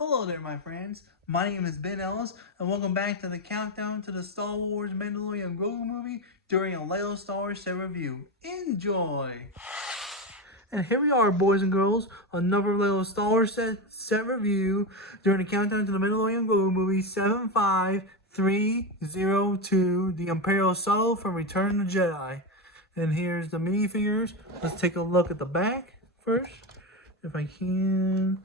Hello there, my friends. My name is Ben Ellis, and welcome back to the countdown to the Star Wars Mandalorian grogu movie during a Lego Star Wars set review. Enjoy! And here we are, boys and girls, another Lego Star Wars set review during the countdown to the Mandalorian grogu movie 75302, the Imperial Shuttle from Return of the Jedi. And here's the minifigures. Let's take a look at the back first, if I can.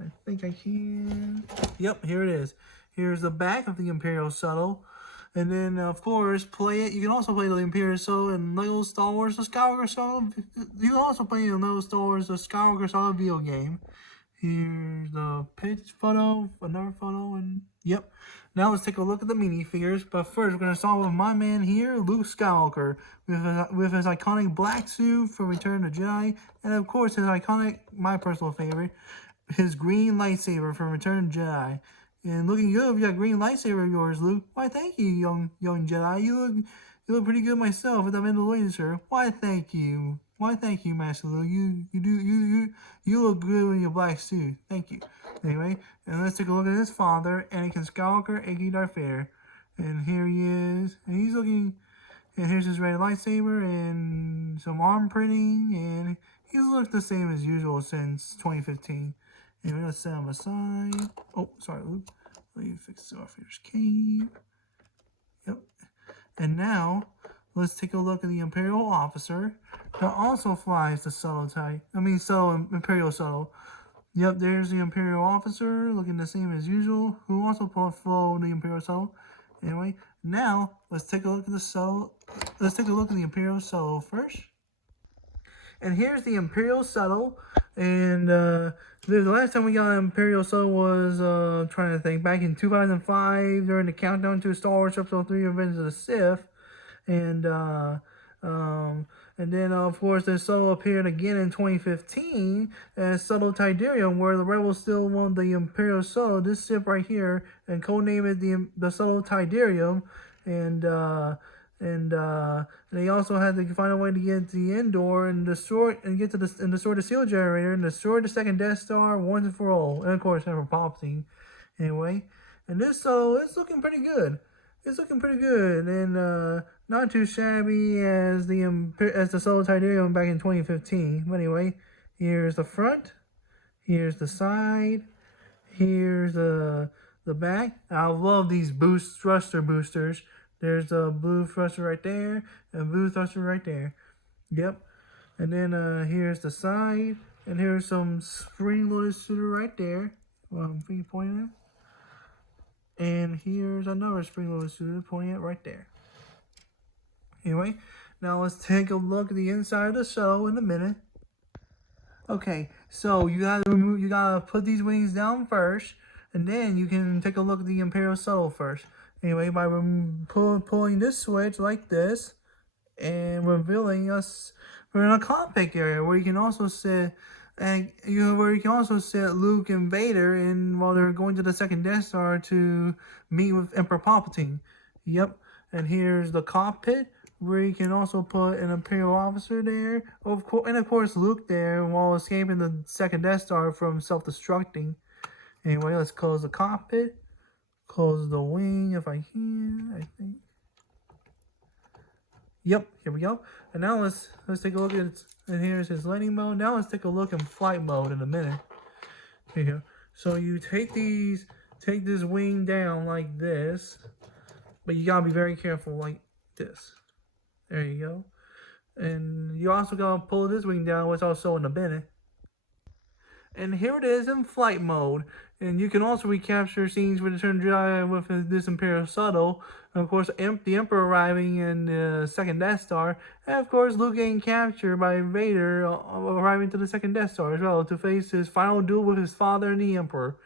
I think I can. Yep, here it is. Here's the back of the Imperial Shuttle. And then, of course, play it. You can also play the Imperial Shuttle in Lego Star Wars The Skywalker Saga. You can also play in Lego Star Wars The Skywalker Saga video game. Here's the pitch photo, another photo, and yep. Now let's take a look at the minifigures. But first, we're going to start with my man here, Luke Skywalker, with his iconic black suit from Return of the Jedi. And, of course, his iconic, my personal favorite, his green lightsaber from Return of the Jedi. And looking good with that green lightsaber of yours, Luke. Why, thank you, young Jedi. You look pretty good myself with that mandalorian shirt. Why, thank you. Why, thank you, Master Luke. You look good in your black suit. Thank you. Anyway, and let's take a look at his father, Anakin Skywalker, aka Darth Vader. And here he is. And he's looking. And here's his red lightsaber and some arm printing. And he's looked the same as usual since 2015. Anyway, let's set him aside. Oh, sorry, Luke. Let me fix Darth Vader's cape. Yep. And now, let's take a look at the Imperial officer that also flies the Imperial shuttle. Yep, there's the Imperial officer, looking the same as usual, who also flew the Imperial shuttle. Anyway, now, let's take a look at the shuttle. Let's take a look at the Imperial shuttle first. And here's the Imperial shuttle. And the last time we got an Imperial shuttle was, trying to think, back in 2005 during the countdown to Star Wars Episode 3 Revenge of the Sith. And then, of course, the shuttle appeared again in 2015 as Shuttle Tidarium, where the Rebels still want the Imperial shuttle, this ship right here, and codenamed it the Shuttle Tidarium. And they also had to find a way to get to the Endor and destroy the seal generator and destroy the second Death Star once and for all. And of course, for Palpatine. Anyway, and this shuttle is looking pretty good. It's looking pretty good, and not too shabby as the Shuttle Tidarium back in 2015. But anyway, here's the front, here's the side, here's the back. I love these thruster boosters. There's a blue thruster right there, and blue thruster right there. Yep. And then here's the side, and here's some spring-loaded shooter right there. Well, I'm pointing at. And here's another spring-loaded shooter pointing at right there. Anyway, now let's take a look at the inside of the shuttle in a minute. Okay, so you gotta put these wings down first, and then you can take a look at the Imperial shuttle first. Anyway, by pulling this switch like this, and revealing us, we're in a cockpit area where you can also sit, Luke and Vader, while they're going to the second Death Star to meet with Emperor Palpatine. Yep, and here's the cockpit where you can also put an Imperial officer there, and of course Luke there while escaping the second Death Star from self-destructing. Anyway, let's close the cockpit. Close the wing if I can, I think. Yep, here we go. And now let's take a look at it. And here's his landing mode. Now let's take a look in flight mode in a minute. Here you go. So you take this wing down like this, but you gotta be very careful like this. There you go. And you also gotta pull this wing down, which I'll show in a minute. And here it is in flight mode. And you can also recapture scenes with Return of the Jedi with this Imperial shuttle. And of course, the Emperor arriving in the second Death Star. And of course, Luke getting captured by Vader arriving to the second Death Star as well to face his final duel with his father and the Emperor.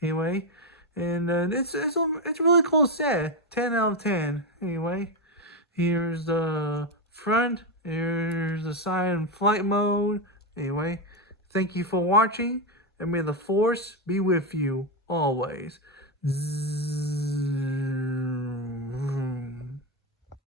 Anyway, and it's a really cool set. 10 out of 10. Anyway, here's the front. Here's the side in flight mode. Anyway. Thank you for watching, and may the Force be with you always. Zzz.